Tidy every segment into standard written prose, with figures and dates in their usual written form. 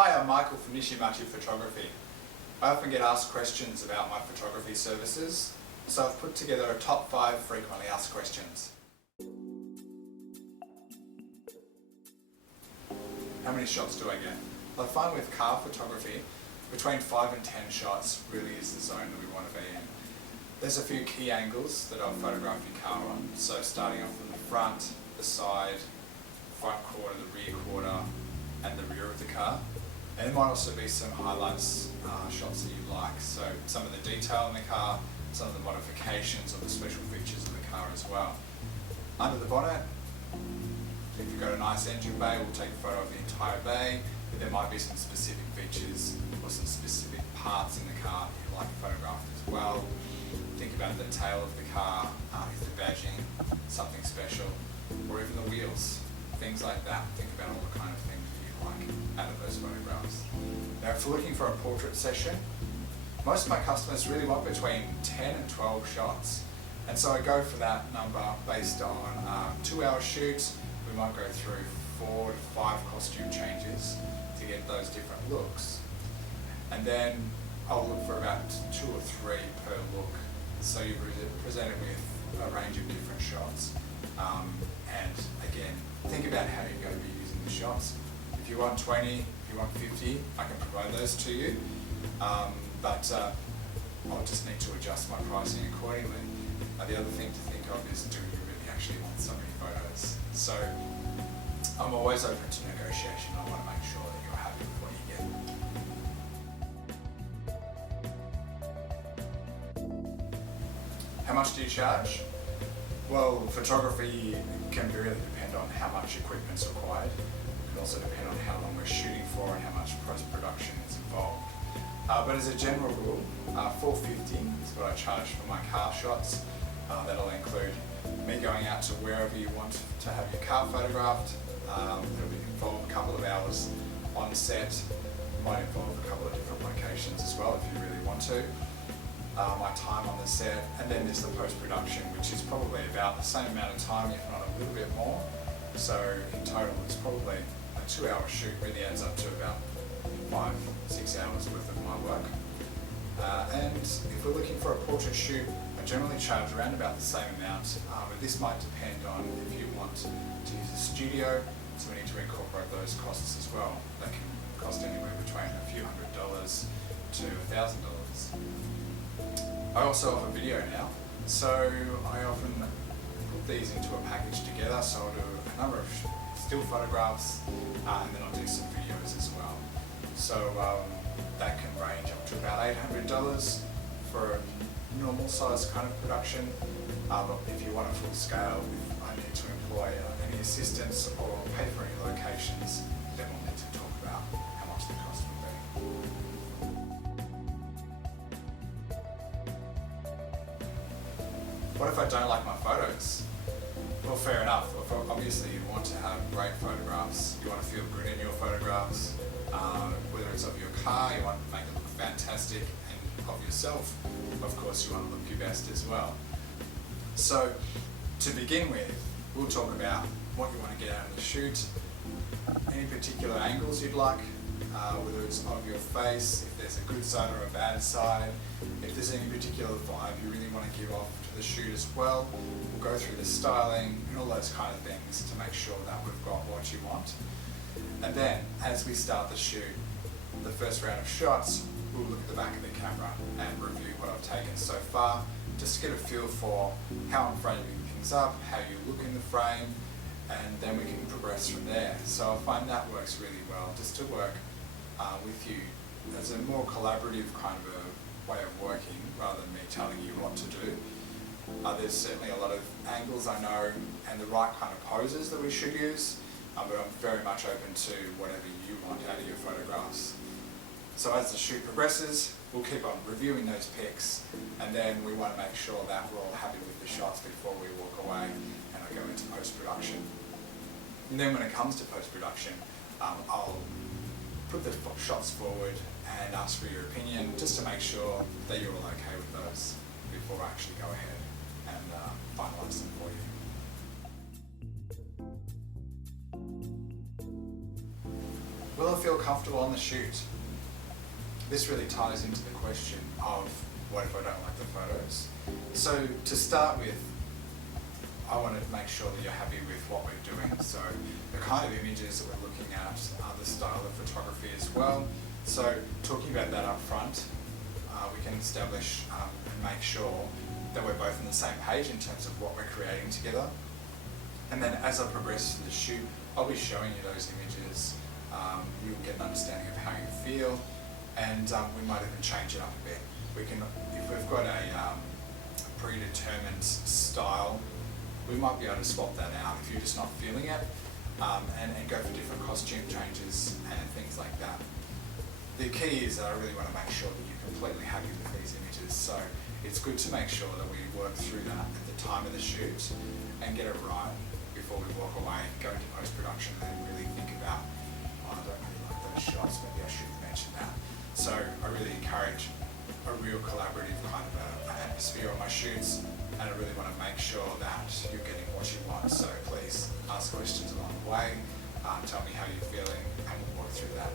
Hi, I'm Michael from Nishimachi Photography. I often get asked questions about my photography services, so I've put together a top 5 frequently asked questions. How many shots do I get? I find with car photography, between 5 and 10 shots really is the zone that we want to be in. There's a few key angles that I'll photograph your car on, so starting off from the front, the side, front quarter, the rear quarter, and the rear of the car. And there might also be some highlights, shots that you like, so some of the detail in the car, some of the modifications or the special features of the car as well. Under the bonnet, if you've got a nice engine bay, we'll take a photo of the entire bay, but there might be some specific features or some specific parts in the car that you like photographed as well. Think about the tail of the car, if the badging, something special, or even the wheels, things like that. Think about all the kind of things that you like out of those photographs. Now, if you're looking for a portrait session, most of my customers really want between 10 and 12 shots. And so I go for that number based on 2-hour shoots. We might go through 4 to 5 costume changes to get those different looks. And then I'll look for about 2 or 3 per look. So you're presented with a range of different shots. And again, think about how you're going to be using the shots. If you want 20, if you want 50, I can provide those to you. But I'll just need to adjust my pricing accordingly. The other thing to think of is, do you really actually want so many photos? So I'm always open to negotiation. I want to make sure that you're happy with what you get. How much do you charge? Well, photography can really depend on how much equipment's required. It can also depend on how long we're shooting for and how much post-production is involved. But as a general rule, $450 is what I charge for my car shots. That'll include me going out to wherever you want to have your car photographed. It'll involve a couple of hours on set. It might involve a couple of different locations as well if you really want to. My time on the set, and then there's the post-production, which is probably about the same amount of time, if not a little bit more. So in total, it's probably a 2-hour shoot really adds up to about 5-6 hours worth of my work. And if we're looking for a portrait shoot, I generally charge around about the same amount, but this might depend on if you want to use a studio, so we need to incorporate those costs as well. That can cost anywhere between a few $100s to $1,000. I also offer video now, so I often put these into a package together, so I'll do a number of still photographs and then I'll do some videos as well. So that can range up to about $800 for a normal size kind of production, but if you want a full scale, if I need to employ any assistance or pay for any locations, then we'll need to talk about how much the cost will be. What if I don't like my photos? Well, fair enough. Obviously, you want to have great photographs. You want to feel good in your photographs. Whether it's of your car, you want to make it look fantastic, and of yourself, of course, you want to look your best as well. So, to begin with, we'll talk about what you want to get out of the shoot, any particular angles you'd like, whether it's of your face, if there's a good side or a bad side, if there's any particular vibe you really want to give off to the shoot as well. We'll go through the styling and all those kind of things to make sure that we've got what you want. And then, as we start the shoot, the first round of shots, we'll look at the back of the camera and review what I've taken so far, just to get a feel for how I'm framing things up, how you look in the frame, and then we can progress from there. So I find that works really well, just to work with you as a more collaborative kind of a way of working, rather than me telling you what to do. There's certainly a lot of angles I know and the right kind of poses that we should use, but I'm very much open to whatever you want out of your photographs. So as the shoot progresses, we'll keep on reviewing those pics, and then we want to make sure that we're all happy with the shots before we walk away and I go into post-production. And then when it comes to post-production, I'll put the shots forward and ask for your opinion, just to make sure that you're all okay with those before I actually go ahead and finalise them for you. will it feel comfortable on the shoot? This really ties into the question of what if I don't like the photos? So to start with, I want to make sure that you're happy with what we're doing. So the kind of images that we're looking at are the style of photography as well. So talking about that up front, we can establish and make sure that we're both on the same page in terms of what we're creating together. And then as I progress through the shoot, I'll be showing you those images. You'll get an understanding of how you feel, and we might even change it up a bit. We can, if we've got a predetermined style, we might be able to swap that out if you're just not feeling it, and go for different costume changes and things like that. The key is that I really want to make sure that you're completely happy with these images, so it's good to make sure that we work through that at the time of the shoot and get it right before we walk away, go into post-production and really think about, oh, I don't really like those shots, maybe I should have mentioned that. So I really encourage a real collaborative kind of atmosphere on my shoots, and I really want to make sure that you're getting what you want. So please ask questions along the way, tell me how you're feeling, and we'll work through that.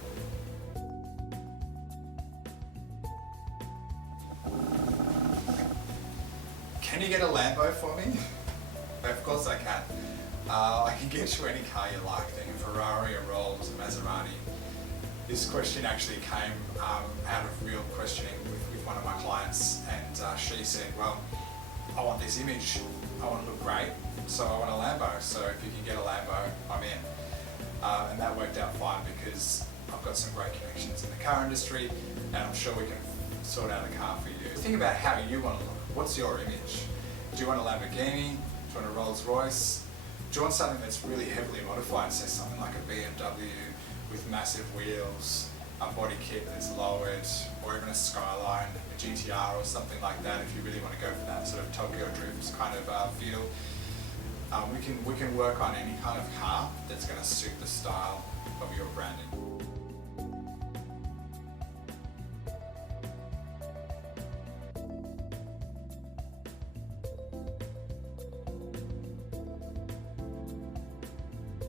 Can you get a Lambo for me? Of course I can. I can get you any car you like, being a Ferrari, a Rolls, a Maserati. This question actually came out of real questioning with one of my clients, and she said, well, I want this image, I want to look great, so I want a Lambo, so if you can get a Lambo, I'm in. And that worked out fine because I've got some great connections in the car industry, and I'm sure we can sort out a car for you. Think about how you want to look. What's your image? Do you want a Lamborghini? Do you want a Rolls Royce? Do you want something that's really heavily modified, say something like a BMW with massive wheels, a body kit that's lowered, or even a Skyline, a GTR or something like that, if you really want to go for that sort of Tokyo Drift kind of feel. We can work on any kind of car that's going to suit the style of your branding.